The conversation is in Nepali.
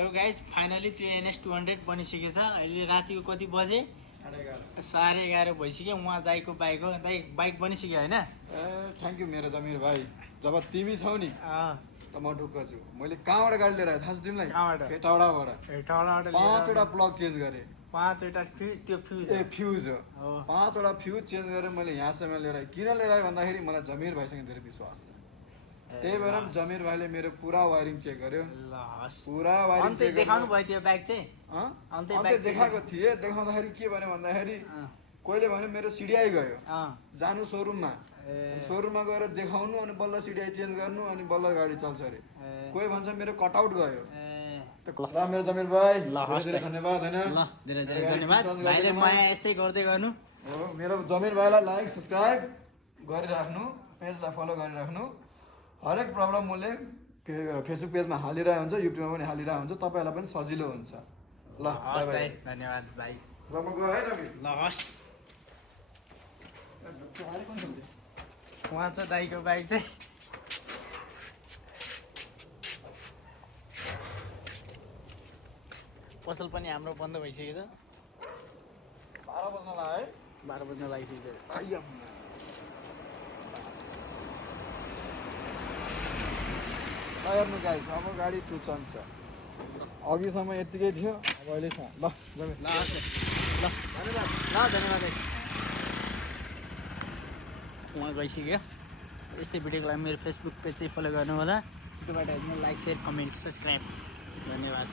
ल गाइज फाइनली त्यो NS 200 बनिसकेछ। अहिले रातिको कति बजे? 11:30 भइसक्यो। उहाँ दाइको बाइक हो। दाइ बाइक बनिसक्यो होइन? थ्याङ्क यू मेरो जमिर भाइ। जब तिमी छौ नि त म ढुक्क छु। मैले कहाँबाट गाडी लिएर आएँ थाहा छ तिमीलाई? हेटौडाबाट 5वटा प्लग चेन्ज गरेँ। 5वटा फ्युज, त्यो फ्युज फ्युज हो। 5वटा फ्युज चेन्ज गरेर मैले यहाँसम्म लिएर आएँ। किन लिएर आएँ भन्दाखेरि मलाई जमिर भाइसँग धेरै विश्वास छ। त्यही भएर जमिर भाइले मेरो पुरा वायरिङ चेक गर्यो। पुरा वायरिङ चेक देखाउनु भयो त्यो बाइक चाहिँ? अन्त देखाएको थिएँ। देखाउँदाखेरि के भन्यो भन्दाखेरि कोहीले भन्यो मेरो सिडिआई गयो, जानु सोरुममा, सोरुममा गएर देखाउनु अनि बल्ल सिडिआई चेन्ज गर्नु अनि बल्ल गाडी चल्छ अरे। कोही भन्छ मेरो कटआउट गयो। ल मेरो जमिर भाइ, धेरै धन्यवाद होइन? ल धेरै धेरै धन्यवाद। भाइले माया यस्तै गर्दै गर्नु। हो, मेरो जमिर भाइलाई लाइक सब्सक्राइब गरिराख्नु, पेजलाई फलो गरिराख्नु। हरेक प्रब्लम मैले फेसबुक पेजमा हालिरहेको हुन्छ, युट्युबमा पनि हालिरहेको हुन्छ। तपाईँहरूलाई पनि सजिलो हुन्छ। ल धन्यवाद भाइ। ल म गएँ है जमिर। ल हस्। उहाँ छ दाइको बाइक चाहिँ। पसल पनि हाम्रो बन्द भइसकेको छ। 12 बज्न लाग्यो है? 12 बज्न लागिसक्यो। हेर्नु गाइस, अब गाडी टुचन्छ। अघिसम्म यत्तिकै थियो, अब अहिले छ। ल जमिर। ल धन्यवाद। ल धन्यवाद। उहाँ गइसक्यो। यस्तै भिडियोको लागि मेरो फेसबुक पेज चाहिँ फलो गर्नु होला। युट्युबबाट हेर्नु, लाइक, सेयर, कमेन्ट, सब्सक्राइब। धन्यवाद।